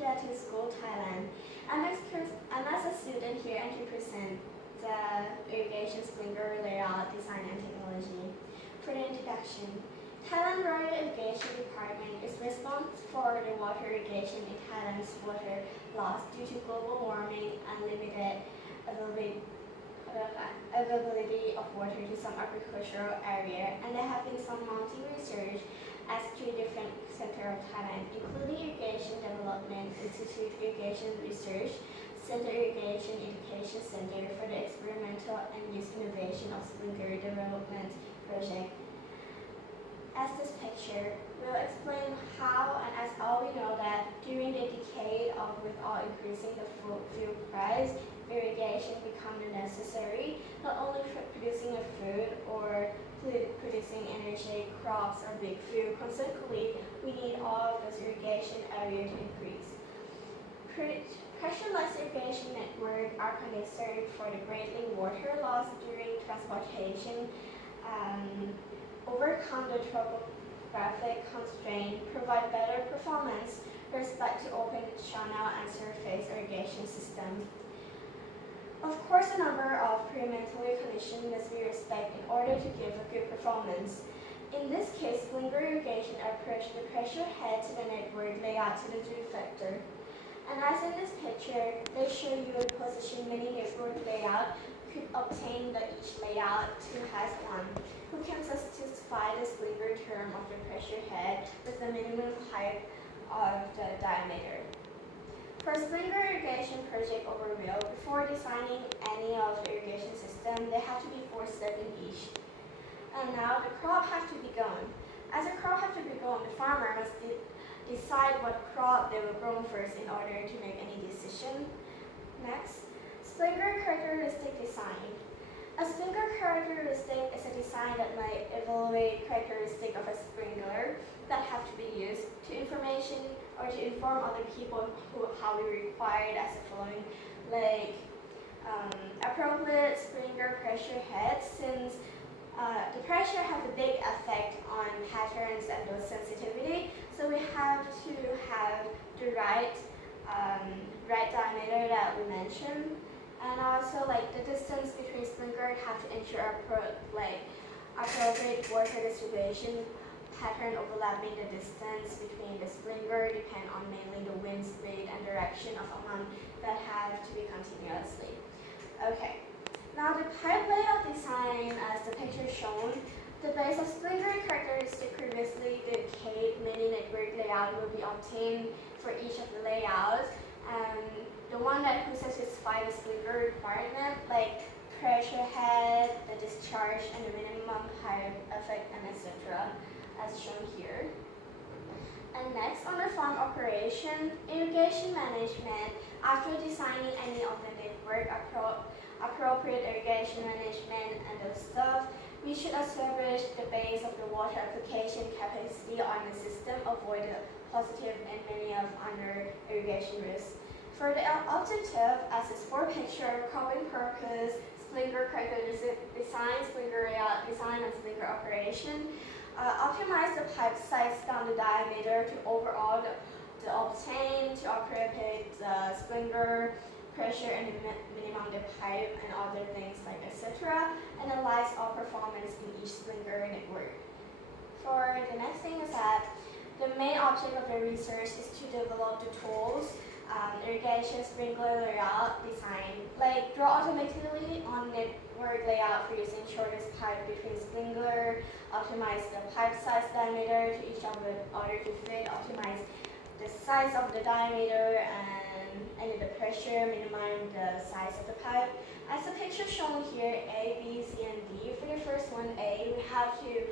Creative School, Thailand. I'm as a student here and to present the irrigation sprinkler layout, design and technology. For the introduction, Thailand Royal Irrigation Department is responsible for the water irrigation in Thailand's water loss due to global warming and limited availability of water to some agricultural area, and there have been some mounting research at 3 different centers of Thailand, including Irrigation Development Institute, Irrigation Research Center, Irrigation Education Center for the Experimental and Use Innovation of Sprinkler Development Project. As this picture will explain how, and as all we know that during the decade of with all increasing the fuel price, irrigation become necessary, not only for producing a food or producing energy, crops, or big food. Consequently, we need all of those irrigation area to increase. Pressurized irrigation networks are necessary for the greatly water loss during transportation, overcome the topographic constraint, provide better performance with respect to open channel and surface irrigation system. Of course, a number of fundamental conditions must be respected in order to give a good performance. In this case, sprinkler irrigation approach the pressure head to the network layout to the 3 factor. And as in this picture, they show you a position many network layout could obtain each layout to has one, who can satisfy the sprinkler term of the pressure head with the minimum height of the diameter. For sprinkler irrigation project overview, before designing any of the irrigation system, there have to be 4 steps in each. And now the crop have to be grown. As a crop have to be grown, the farmer must decide what crop they will grow first in order to make any decision. Next, sprinkler characteristic design. A sprinkler characteristic is a design that might evaluate characteristic of a sprinkler that have to be used to information or to inform other people how we required as the following, like appropriate sprinkler pressure head, since the pressure has a big effect on patterns and those sensitivity, so we have to have the right diameter that we mentioned, and also like the distance between sprinkler have to ensure appropriate water distribution pattern overlapping the distance between the sprinkler depend on mainly the wind speed and direction of amount that have to be continuously. Okay, now the pipe layout design as the picture shown, the base of sprinkler characteristic previously indicated many network layout will be obtained for each of the layouts, and the one that will satisfy the sprinkler requirement like pressure head, the discharge, and the minimum pipe effect, and etc. as shown here. And next, on the farm operation, irrigation management. After designing any of the network, appropriate irrigation management and those stuff, we should establish the base of the water application capacity on the system, avoid the positive and many of under irrigation risks. For the objective, as is for picture, cropping purpose, sprinkler characteristic design, sprinkler layout design, and sprinkler operation. Optimize the pipe size down the diameter to overall to obtain to operate the sprinkler pressure and the minimum the pipe and other things like etc. Analyze all performance in each sprinkler network. For the next thing is that the main object of the research is to develop the tools, irrigation sprinkler layout design, like draw automatically on network layout for using shortest pipe between sprinkler, optimize the pipe size diameter to each of the order to fit, optimize the size of the diameter and the pressure, minimize the size of the pipe. As the picture shown here, A, B, C, and D. For the first one, A, we have to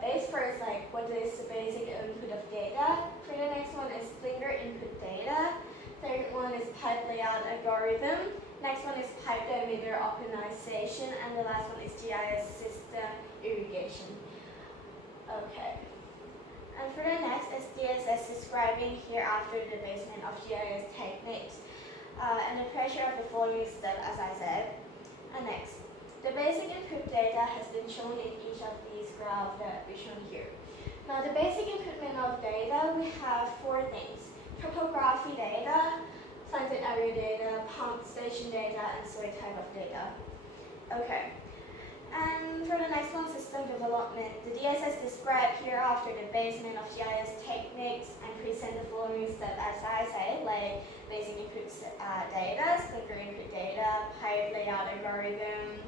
base first like what is the basic input of data. For the next one is sprinkler input data. Third one is pipe layout algorithm. Next one is pipe diameter optimization, and the last one is GIS system irrigation. Okay. And for the next is DSS describing hereafter the basement of GIS techniques and the pressure of the following step, as I said. And next, the basic input data has been shown in each of these graphs that we shown here. Now, the basic input of data, we have 4 things: topography data, planted area data, pump station data, and soil type of data. Okay. And for the next one, system development. The DSS described hereafter the basement of GIS techniques and present the following steps as I said, like basic input data, splinter input data, pipe layout algorithm,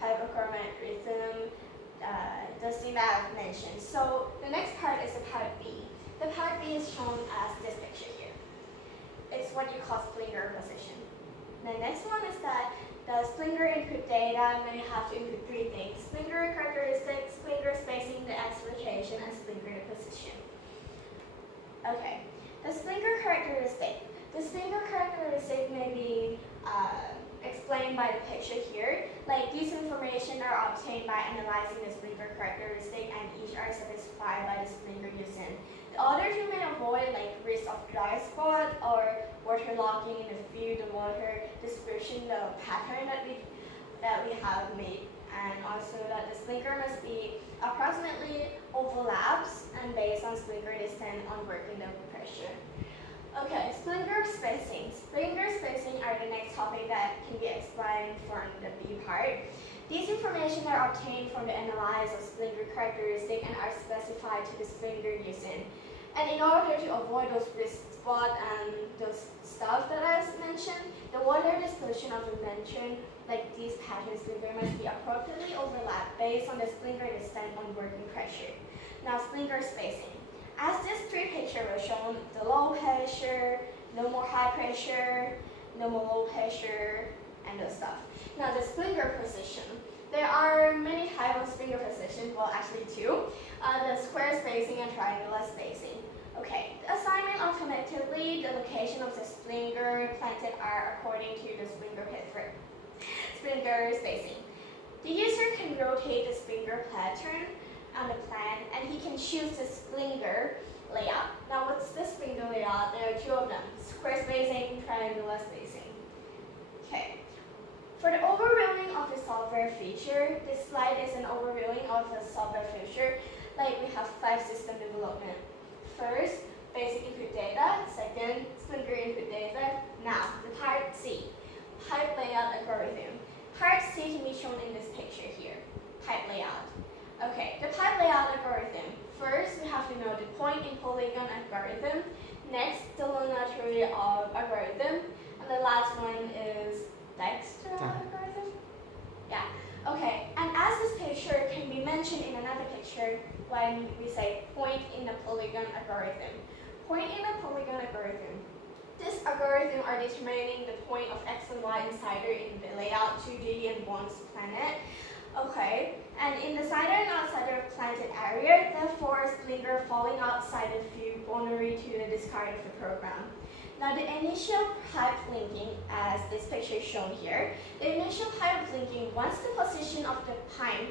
pipe requirement rhythm, those things that I've mentioned. So the next part is the part B. The part B is shown as this picture here. It's what you call splinter position. The next one is that the splinter input data may have to input three things: splinter characteristics, splinter spacing, the X location, and splinter position. Okay, the splinter characteristic. The splinter characteristic may be explained by the picture here. Like these information are obtained by analyzing the splinter characteristic, and each are satisfied by the splinter using. The others you may avoid, like risk of dry spot or water logging in the field, the water description, the pattern that we have made, and also that the splinter must be approximately overlaps and based on splinter distance on working level pressure. Okay, splinter spacing. Splinter spacing are the next topic that can be explained from the B part. These information are obtained from the analysis of splinter characteristic and are specified to the splinter using. And in order to avoid those risk spot and those stuff that I mentioned, the water dispersion of the mentioned, like these patterns splinter must be appropriately overlapped based on the splinter distance on working pressure. Now splinter spacing. As these three pictures were shown, the low pressure, no more high pressure, no more low pressure, and those stuff. Now the splinter position. There are many types of splinter position, well actually two, the square spacing and triangular spacing. Okay, the assignment automatically, the location of the splinter planted are according to the splinter spacing. The user can rotate the splinter pattern on the plan and he can choose the splinter layout. Now what's the splinter layout? There are two of them, square spacing, triangular spacing. Okay. For the overviewing of the software feature, this slide is an overviewing of the software feature. Like we have 5 system development. First, basic input data. Second, splinter input data. Now, the part C, pipe layout algorithm. Part C can be shown in this picture here, pipe layout. Okay, the pipe layout algorithm. First, we have to know the point in polygon algorithm. Next, the linearity of algorithm. And the last one is Dexter algorithm? Yeah. Okay, and as this picture can be mentioned in another picture when we say point in the polygon algorithm. Point in the polygon algorithm. This algorithm are determining the point of X and Y insider in the layout 2D and 1's planet. Okay, and in the sider and outsider planted area, therefore splinter falling outside the field boundary to the discard of the program. Now the initial pipe linking, as this picture is shown here, the initial pipe linking, once the position of the pipe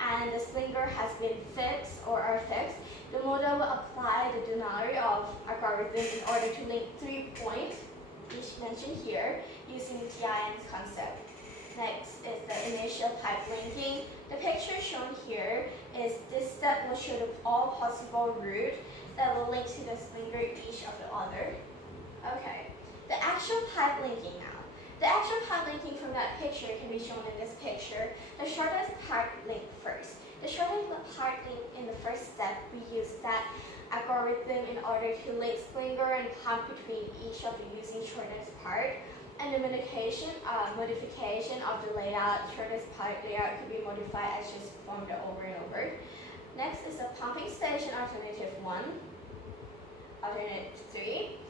and the splinter has been fixed or are fixed, the model will apply the duality of algorithm in order to link 3 points, each mentioned here, using the TIN's concept. Next is the initial pipe linking. The picture shown here is this step will show all possible routes that will link to the splinter each of the other. Okay, the actual pipe linking now. The actual pipe linking from that picture can be shown in this picture. The shortest pipe link first. The shortest pipe link in the first step, we use that algorithm in order to link splinter and pump between each of the using shortest part. And the modification of the layout, shortest pipe layout could be modified as just formed over and over. Next is the pumping station alternative 1, alternative 3,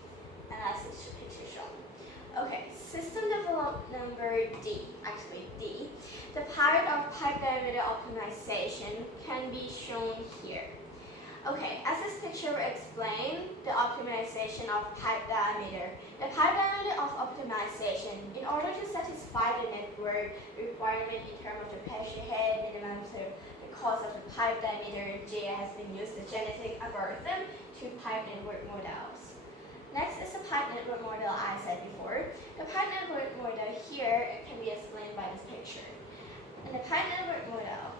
and that's the picture shown. Okay, system development number D, actually D. The part of pipe diameter optimization can be shown here. Okay, as this picture will explain, the optimization of pipe diameter. The pipe diameter of optimization, in order to satisfy the network requirement in terms of the pressure head, minimum the cost of the pipe diameter, J has been used the genetic algorithm to pipe network models. Next is the pipe network model I said before. The pipe network model here can be explained by this picture. And the pipe network model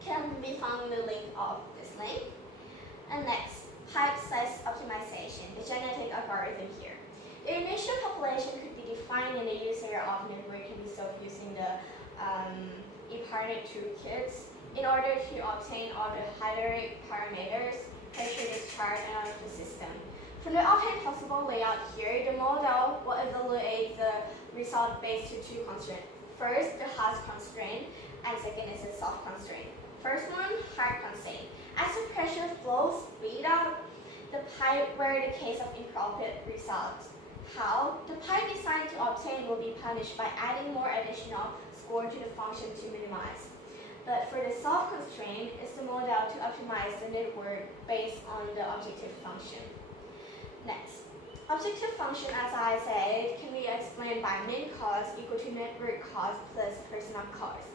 can be found in the link of this link. And next, pipe size optimization, the genetic algorithm here. The initial population could be defined in the use area of network can be solved using the imparted toolkits in order to obtain all the hydraulic parameters, pressure discharge, and of the system. From the obtained possible layout here, the model will evaluate the result based on two constraints. First, the hard constraint, and second is the soft constraint. First one, hard constraint. As the pressure flows speed out the pipe where the case of improper results. How? The pipe designed to obtain will be punished by adding more additional score to the function to minimize. But for the soft constraint, it's the model to optimize the network based on the objective function. Next, objective function, as I said, can be explained by mean cost equal to network cost plus personal cost.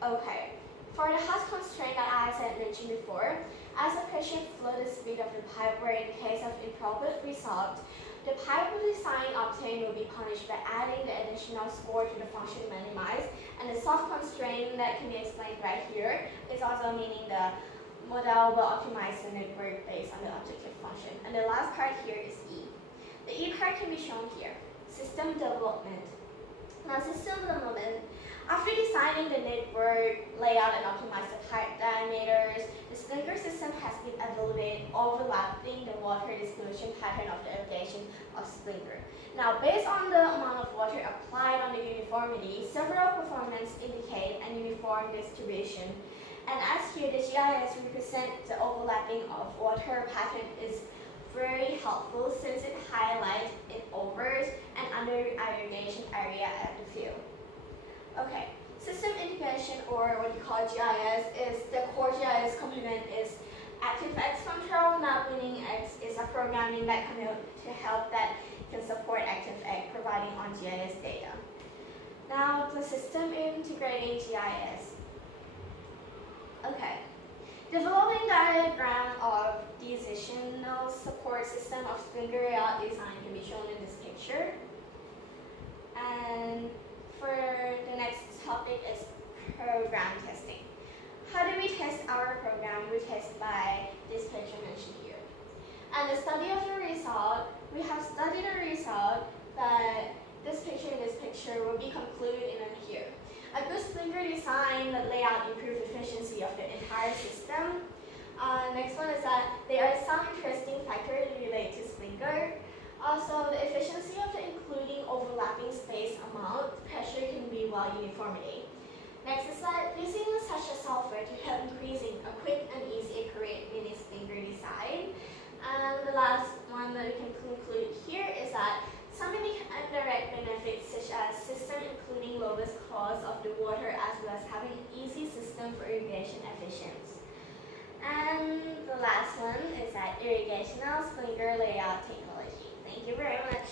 Okay, for the hard constraint that I said mentioned before, as the pressure flow the speed of the pipe where in case of improper result, the pipe design obtained will be punished by adding the additional score to the function minimize, and the soft constraint that can be explained right here is also meaning the model will optimize the network based on the objective function. And the last part here is E. The E part can be shown here. System development. Now system development, after designing the network layout and optimize the pipe diameters, the sprinkler system has been evaluated overlapping the water distribution pattern of the irrigation of sprinkler. Now, based on the amount of water applied on the uniformity, several performance indicate an uniform distribution. And as here, the GIS represents the overlapping of water pattern is very helpful since it highlights it overs and under irrigation area at the field. Okay, system integration, or what you call GIS, is the core GIS component is ActiveX control. Now, meaning X is a programming that can help that can support ActiveX providing on GIS data. Now, the system integrating GIS. Okay, developing diagram of decisional support system of sprinkler layout design can be shown in this picture. And for the next topic is program testing. How do we test our program? We test by this picture mentioned here. And the study of the result, we have studied the result that this picture will be concluded in here. A good sprinkler design, the layout improves efficiency of the entire system. Next one is that there are some interesting factors related to sprinkler. Also, the efficiency of the including overlapping space amount, pressure can be well uniformity. Next is that using such a software to help increasing a quick and easy accurate mini sprinkler design. And the last one that we can conclude here is that some indirect benefits such as system including lowest cost of the water as well as having an easy system for irrigation efficiency. And the last one is that irrigational sprinkler layout technology. Thank you very much.